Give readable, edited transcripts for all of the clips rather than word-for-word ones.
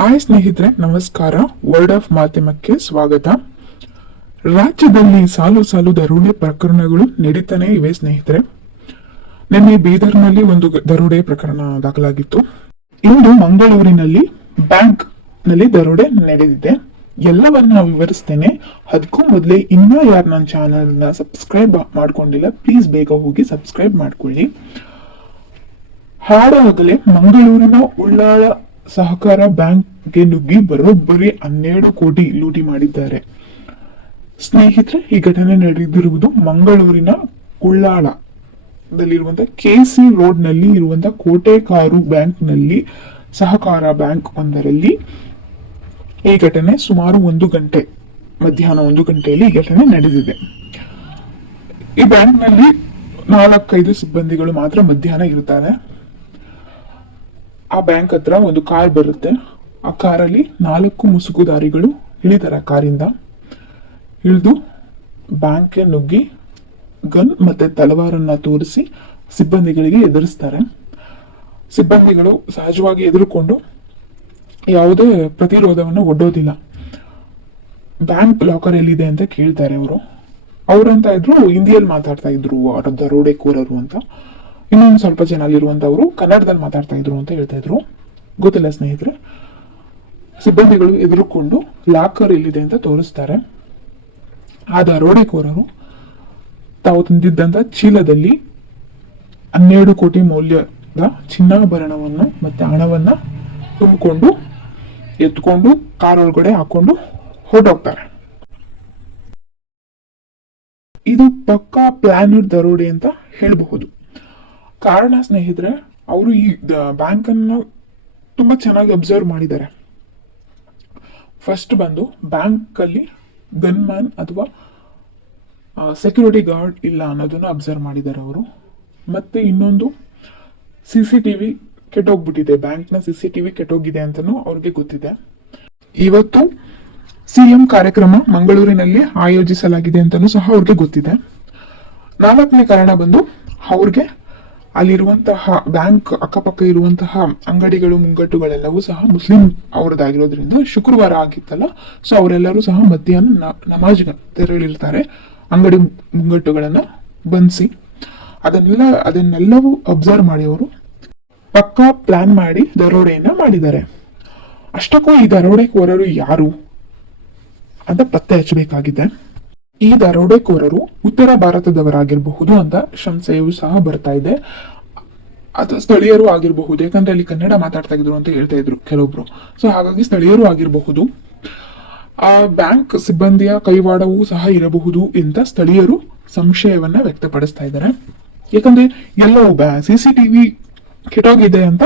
Hi ಸ್ನೇಹಿತರೆ, ನಮಸ್ಕಾರ. Word of ಮಾಧ್ಯಮಕ್ಕೆ ಸ್ವಾಗತ. ರಾಜ್ಯದಲ್ಲಿ ಸಾಲು ಸಾಲು ದರೋಡೆ ಪ್ರಕರಣಗಳು ನಡೀತಾನೆ ಇವೆ ಸ್ನೇಹಿತರೆ. ನಿನ್ನೆ ಬೀದರ್ನಲ್ಲಿ ಒಂದು ದರೋಡೆ ಪ್ರಕರಣ ದಾಖಲಾಗಿತ್ತು. ಇಂದು ಮಂಗಳೂರಿನಲ್ಲಿ ಬ್ಯಾಂಕ್ ನಲ್ಲಿ ದರೋಡೆ ನಡೆದಿದೆ. ಎಲ್ಲವನ್ನ ವಿವರಿಸ್ತೇನೆ. ಅದಕ್ಕೂ ಮೊದಲೇ ಇನ್ನ ಯಾರು ನನ್ನ ಚಾನೆಲ್ ನ ಸಬ್ಸ್ಕ್ರೈಬ್ ಮಾಡ್ಕೊಂಡಿಲ್ಲ, ಪ್ಲೀಸ್ ಬೇಗ ಹೋಗಿ ಸಬ್ಸ್ಕ್ರೈಬ್ ಮಾಡ್ಕೊಳ್ಳಿ. ಹಾಡಾಗಲೇ ಮಂಗಳೂರಿನ ಉಳ್ಳಾಳ ಸಹಕಾರ ಬ್ಯಾಂಕ್ಗೆ ನುಗ್ಗಿ ಬರೋಬ್ಬರಿ 12 ಕೋಟಿ ಲೂಟಿ ಮಾಡಿದ್ದಾರೆ. ಸ್ನೇಹಿತರೆ, ಈ ಘಟನೆ ನಡೆದಿರುವುದು ಮಂಗಳೂರಿನ ಉಳ್ಳಾಳದಲ್ಲಿರುವಂತಹ ಕೆಸಿ ರೋಡ್ ನಲ್ಲಿ ಇರುವಂತಹ ಕೋಟೆಕಾರು ಬ್ಯಾಂಕ್ ನಲ್ಲಿ ಸಹಕಾರ ಬ್ಯಾಂಕ್ ಒಂದರಲ್ಲಿ ಈ ಘಟನೆ ಸುಮಾರು 1 ಗಂಟೆ, ಮಧ್ಯಾಹ್ನ 1 ಗಂಟೆಯಲ್ಲಿ ಈ ಘಟನೆ ನಡೆದಿದೆ. ಈ ಬ್ಯಾಂಕ್ ನಲ್ಲಿ 4-5 ಸಿಬ್ಬಂದಿಗಳು ಮಾತ್ರ ಮಧ್ಯಾಹ್ನ ಇರ್ತಾರೆ. ಆ ಬ್ಯಾಂಕ್ ಹತ್ರ ಒಂದು ಕಾರ್ ಬರುತ್ತೆ. ಆ ಕಾರಲ್ಲಿ 4 ಮುಸುಕುದಾರಿಗಳು ಇಳಿತಾರೆ. ಕಾರಿಂದ ಇಳಿದು ಬ್ಯಾಂಕ್ಗೆ ನುಗ್ಗಿ ಗನ್ ಮತ್ತೆ ತಲವಾರನ್ನ ತೋರಿಸಿ ಸಿಬ್ಬಂದಿಗಳಿಗೆ ಎದುರಿಸ್ತಾರೆ. ಸಿಬ್ಬಂದಿಗಳು ಸಹಜವಾಗಿ ಎದುರುಕೊಂಡು ಯಾವುದೇ ಪ್ರತಿರೋಧವನ್ನು ಒಡ್ಡೋದಿಲ್ಲ. ಬ್ಯಾಂಕ್ ಲಾಕರ್ ಎಲ್ಲಿದೆ ಅಂತ ಕೇಳ್ತಾರೆ. ಅವರಂತ ಇದ್ರು ಹಿಂದಿಯಲ್ಲಿ ಮಾತಾಡ್ತಾ ಇದ್ರು, ದರೋಡೆಕೋರರು ಅಂತ. ಇನ್ನೊಂದು ಸ್ವಲ್ಪ ಜನ ಅಲ್ಲಿರುವಂತವ್ರು ಕನ್ನಡದಲ್ಲಿ ಮಾತಾಡ್ತಾ ಇದ್ರು ಅಂತ ಹೇಳ್ತಾ ಇದ್ರು. ಗೊತ್ತಿಲ್ಲ ಸ್ನೇಹಿತರೆ. ಸಿಬ್ಬಂದಿಗಳು ಎದುರುಕೊಂಡು ಲಾಕರ್ ಎಲ್ಲಿದೆ ಅಂತ ತೋರಿಸ್ತಾರೆ. ಆ ದರೋಡೆಕೋರರು ತಾವು ತಂದಿದ್ದಂತ ಚೀಲದಲ್ಲಿ 12 ಕೋಟಿ ಮೌಲ್ಯದ ಚಿನ್ನಾಭರಣವನ್ನು ಮತ್ತೆ ಹಣವನ್ನ ತುಂಬಿಕೊಂಡು ಎತ್ಕೊಂಡು ಕಾರ್ ಒಳಗಡೆ ಹಾಕೊಂಡು ಹೊರಟೋಗ್ತಾರೆ. ಇದು ಪಕ್ಕಾ ಪ್ಲಾನೆಡ್ ದರೋಡೆ ಅಂತ ಹೇಳಬಹುದು. ಕಾರಣ ಸ್ನೇಹಿತರೆ, ಅವರು ಈ ಬ್ಯಾಂಕ್ ಅನ್ನ ತುಂಬಾ ಚೆನ್ನಾಗಿ ಅಬ್ಸರ್ವ್ ಮಾಡಿದ್ದಾರೆ. ಫಸ್ಟ್ ಬಂದು ಬ್ಯಾಂಕ್ ಅಲ್ಲಿ ಗನ್ ಮ್ಯಾನ್ ಅಥವಾ ಸೆಕ್ಯೂರಿಟಿ ಗಾರ್ಡ್ ಇಲ್ಲ ಅನ್ನೋದನ್ನ ಅಬ್ಸರ್ವ್ ಮಾಡಿದ್ದಾರೆ ಅವರು. ಮತ್ತೆ ಇನ್ನೊಂದು CCTV ಕೆಟ್ಟೋಗ್ಬಿಟ್ಟಿದೆ, ಬ್ಯಾಂಕ್ ನ CCTV ಕೆಟ್ಟೋಗಿದೆ ಅಂತಾನು ಅವ್ರಿಗೆ ಗೊತ್ತಿದೆ. ಇವತ್ತು CM ಕಾರ್ಯಕ್ರಮ ಮಂಗಳೂರಿನಲ್ಲಿ ಆಯೋಜಿಸಲಾಗಿದೆ ಅಂತಾನು ಸಹ ಅವ್ರಿಗೆ ಗೊತ್ತಿದೆ. 4ನೇ ಕಾರಣ ಬಂದು ಅವ್ರಿಗೆ ಅಲ್ಲಿರುವಂತಹ ಬ್ಯಾಂಕ್ ಅಕ್ಕಪಕ್ಕ ಇರುವಂತಹ ಅಂಗಡಿಗಳು ಮುಂಗಟ್ಟುಗಳೆಲ್ಲವೂ ಸಹ ಮುಸ್ಲಿಂ ಅವರದಾಗಿರೋದ್ರಿಂದ ಶುಕ್ರವಾರ ಆಗಿತ್ತಲ್ಲ, ಸೊ ಅವರೆಲ್ಲರೂ ಸಹ ಮಧ್ಯಾಹ್ನ ನಮಾಜ್ ತೆರಳಿರ್ತಾರೆ. ಅಂಗಡಿ ಮುಂಗಟ್ಟುಗಳನ್ನ ಬಂಧಿಸಿ ಅದನ್ನೆಲ್ಲವೂ ಅಬ್ಸರ್ವ್ ಮಾಡಿ ಅವರು ಪಕ್ಕಾ ಪ್ಲಾನ್ ಮಾಡಿ ದರೋಡೆಯನ್ನ ಮಾಡಿದ್ದಾರೆ. ಅಷ್ಟಕ್ಕೂ ಈ ದರೋಡೆಕೋರರು ಯಾರು ಅಂತ ಪತ್ತೆ ಹಚ್ಚಬೇಕಾಗಿದೆ. ಈ ದರೋಡೆಕೋರರು ಉತ್ತರ ಭಾರತದವರಾಗಿರಬಹುದು ಅಂತ ಸಂಶಯವೂ ಸಹ ಬರ್ತಾ ಇದೆ. ಅದು ಸ್ಥಳೀಯರು ಆಗಿರಬಹುದು, ಯಾಕಂದ್ರೆ ಅಲ್ಲಿ ಕನ್ನಡ ಮಾತಾಡ್ತಾ ಇದ್ರು ಅಂತ ಹೇಳ್ತಾ ಇದ್ರು ಕೆಲವೊಬ್ರು. ಸೊ ಹಾಗಾಗಿ ಸ್ಥಳೀಯರು ಆಗಿರಬಹುದು. ಆ ಬ್ಯಾಂಕ್ ಸಿಬ್ಬಂದಿಯ ಕೈವಾಡವೂ ಸಹ ಇರಬಹುದು ಅಂತ ಸ್ಥಳೀಯರು ಸಂಶಯವನ್ನ ವ್ಯಕ್ತಪಡಿಸ್ತಾ ಇದ್ದಾರೆ. ಯಾಕಂದ್ರೆ ಎಲ್ಲವೂ CCTV ಕೆಟ್ಟೋಗಿದೆ ಅಂತ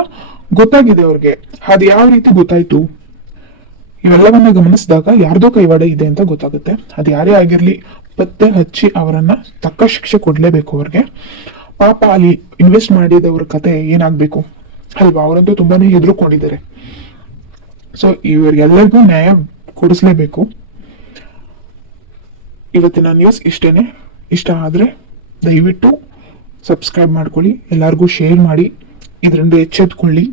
ಗೊತ್ತಾಗಿದೆ ಅವ್ರಿಗೆ. ಅದು ಯಾವ ರೀತಿ ಗೊತ್ತಾಯ್ತು? ಇವೆಲ್ಲವನ್ನ ಗಮನಿಸಿದಾಗ ಯಾರ್ದೋ ಕೈವಾಡ ಇದೆ ಅಂತ ಗೊತ್ತಾಗುತ್ತೆ. ಅದು ಯಾರೇ ಆಗಿರ್ಲಿ ಪತ್ತೆ ಹಚ್ಚಿ ಅವರನ್ನ ತಕ್ಕ ಶಿಕ್ಷೆ ಕೊಡ್ಲೇಬೇಕು ಅವ್ರಿಗೆ. ಪಾಪ ಅಲ್ಲಿ ಇನ್ವೆಸ್ಟ್ ಮಾಡಿದವ್ರ ಕತೆ ಏನಾಗ್ಬೇಕು ಅಲ್ವಾ? ಅವರಂತೂ ತುಂಬಾನೇ ಹೆದರ್ಕೊಂಡಿದ್ದಾರೆ. ಸೊ ಇವರಿಗೆಲ್ಲರಿಗೂ ನ್ಯಾಯ ಕೊಡಿಸ್ಲೇಬೇಕು. ಇವತ್ತಿನ ನ್ಯೂಸ್ ಇಷ್ಟೇನೆ. ಇಷ್ಟ ಆದ್ರೆ ದಯವಿಟ್ಟು ಸಬ್ಸ್ಕ್ರೈಬ್ ಮಾಡ್ಕೊಳ್ಳಿ, ಎಲ್ಲರಿಗೂ ಶೇರ್ ಮಾಡಿ, ಇದರಿಂದ ಎಚ್ಚೆತ್ಕೊಳ್ಳಿ.